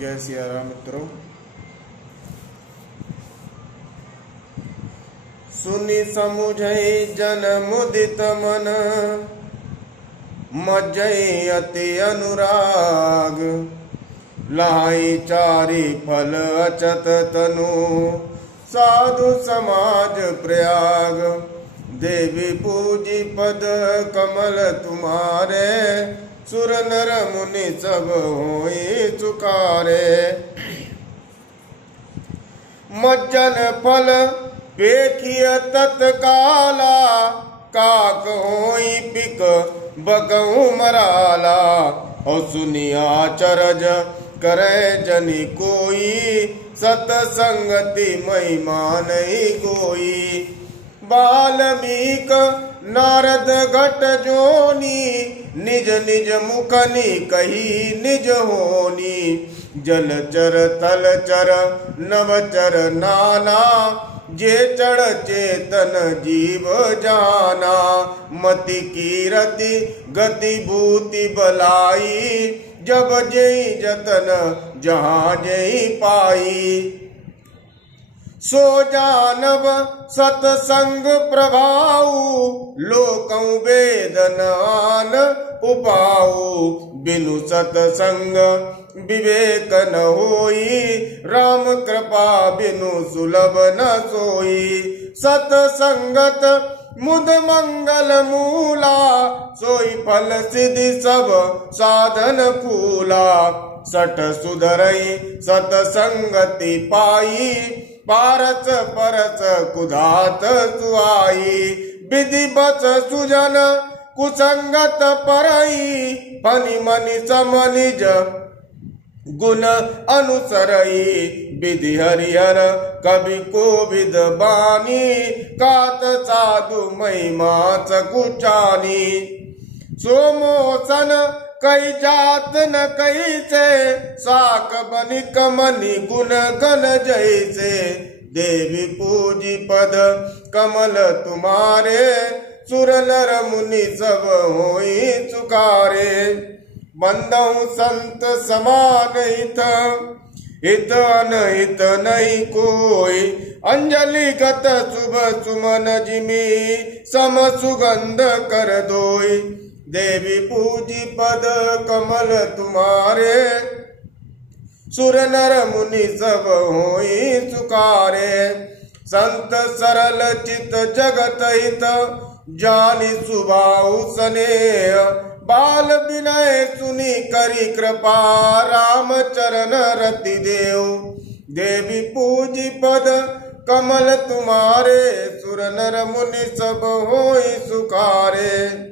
जय सिया राम मित्रों। सुनि समुझई जन मुदित मन, मज्जई अति अनुराग। लाई चारि फल अचत तनु, साधु समाज प्रयाग। देवी पूजी पद कमल तुम्हारे, सुर नर मुनि सब होई चुकारे। मज्जन फल पेखिय तत्काला, काक होई पिक बगऊ मराला। और सुनिया चरज करे जनि कोई, सतसंगति महिमा नहीं कोई। बाल्मीक नारद घट जोनी, निज निज मुखनि कही निज होनी। जलचर तलचर नवचर नाना, जे चढ़ चेतन जीव जाना। मति कीरति गति भूति बलाई, जब जई जतन जहाँ जई पाई। सो जानव सतसंग प्रभाऊ, लोकं वेदनान उपाऊ। बिनु सतसंग विवेक न होई, राम कृपा बिनु सुलभ न सोई। सतसंगत मुद मंगल मूला, सोई फल सिद्धि सब साधन फूला। सठ सुधरई सतसंगति पाई, पारस परस कुधात सुआई। विधि बस सुजन कुसंगत परई, फनि मनि समनिज गुण अनुसरई। विधि हरिहर कवि कोविद बानी, कात साधु महिमा सकुचानी। सोमोसन कई जात न कई से, साक बनिक मनि गुण गण जैसे। देवी पूजी पद कमल तुम्हारे, सुर नर मुनि सब होई चुकारे। बंदौ संत समान हित, हित अनहित नहीं कोई। अंजलि गत शुभ सुमन जिमी, सम सुगंध कर दोई। देवी पूजी पद कमल तुम्हारे, सुर नर मुनि सब होई चुकारे। संत सरल चित जगत हित, जानि सुभाऊ स्नेह। बाल विनय सुनि करी कृपा, राम चरण रति देव। देवी पूजी पद कमल तुम्हारे, सुर नर मुनि सब होई सुकारे।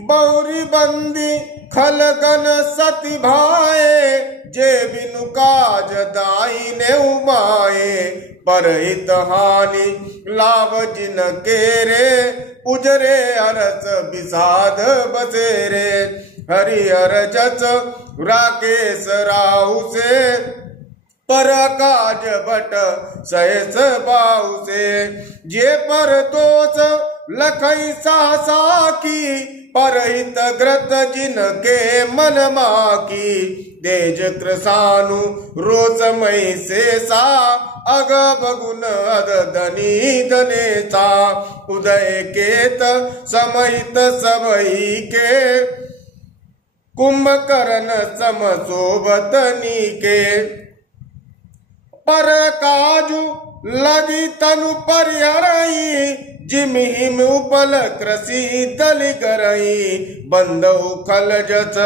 बौरी बंदी खलगन सति भाए, जे बिनु काज दाई ने उमाए। परहित हानि लाभ जिन केरे, उजरे अरस विषाद बसेरे। हरिहर जस राकेश राहु से, पर काज बट सहस बाहु से। जे पर दोष लखई सहसा की, परहित ग्रत जिन के मन माकी। तेज कृसानु रोषमय शेषा, अग बगुन अद धनी धनेसा। उदय केत समहित सबई के, कुंभकर्ण सम शोभत नीके। पर काजु लगी तनु परिहरई, जिम हिम उपल कृषि दल करई। बंदौ खल जस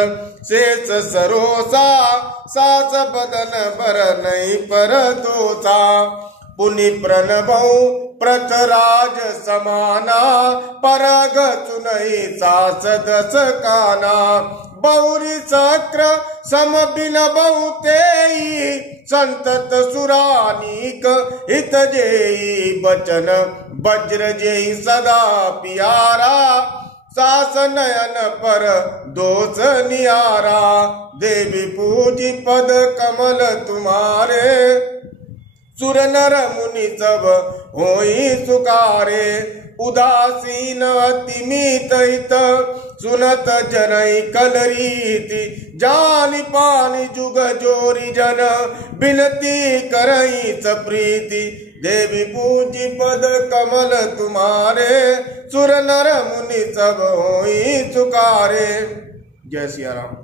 शेष सरोसा, सास बदन बर नहीं पर दोसा। पुनि प्रणभौ प्रथराज समाना, परग सुनई सास दस काना। बौरी सक्र सम बिन बहुतेई, संतत सुरानीक हित जेई। बचन वज्र जेई सदा पियारा, सास नयन पर दोष नियारा। देवी पूजी पद कमल तुम्हारे, सुर नर मुनि सब होई सुकारे। उदासीन अति मीत हित सुनत जनई कलरीति। जानि पानि जुग जोरी जन बिनती करई सप्रीति। देवी पूजी पद कमल तुम्हारे सुर नर मुनि सब होई सुकारे। जय सिया राम।